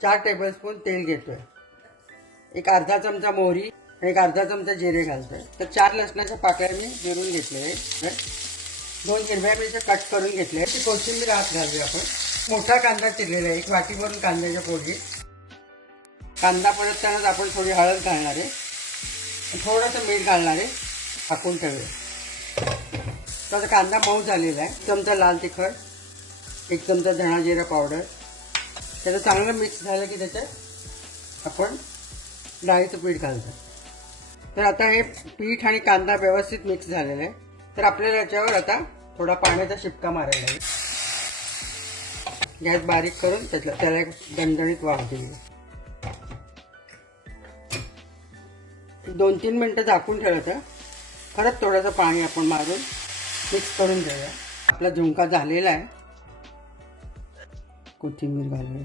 4 tablespoon तेल घेतोय, एक अर्धा चमचा मोहरी, एक अर्धा चमचा जिरे घालतोय. तर 4 लसणाच्या पाकळ्या मी चिरून घेतले. 2 हिरव्या मिरच्या कट करून घेतल्या. ती कोथिंबीर आत घालूया आपण. मोठा कांदा चिरलेला आहे, एक वाटी भरून कांद्याच्या फोडी. कांदा परततानाच आपण थोडी हळद घालणार आहे, थोडंसं मीठ घालणार आहे, टाकून ठेवूया. तर कांदा मऊ झालेला आहे. 1 चमचा लाल तिखट, 1 चमचा धणा जिरा पावडर. त्याचं चांगलं मिक्स झालं की त्याच्यात आपण डाळीचं पीठ घालतो. तर आता हे पीठ आणि कांदा व्यवस्थित मिक्स झालेला आहे. तर आपल्याला याच्यावर आता थोडा पाण्याचा शिपका मारायला आहे. गॅस बारीक करून त्याला एक दणदणीत वाफ देऊया. 2-3 मिनटं झाकून ठेवायचं. परत थोडंसं पाणी आपण मारून मिक्स करून घेऊया. आपला झुणका झालेला आहे. कोथिंबीर घालूया.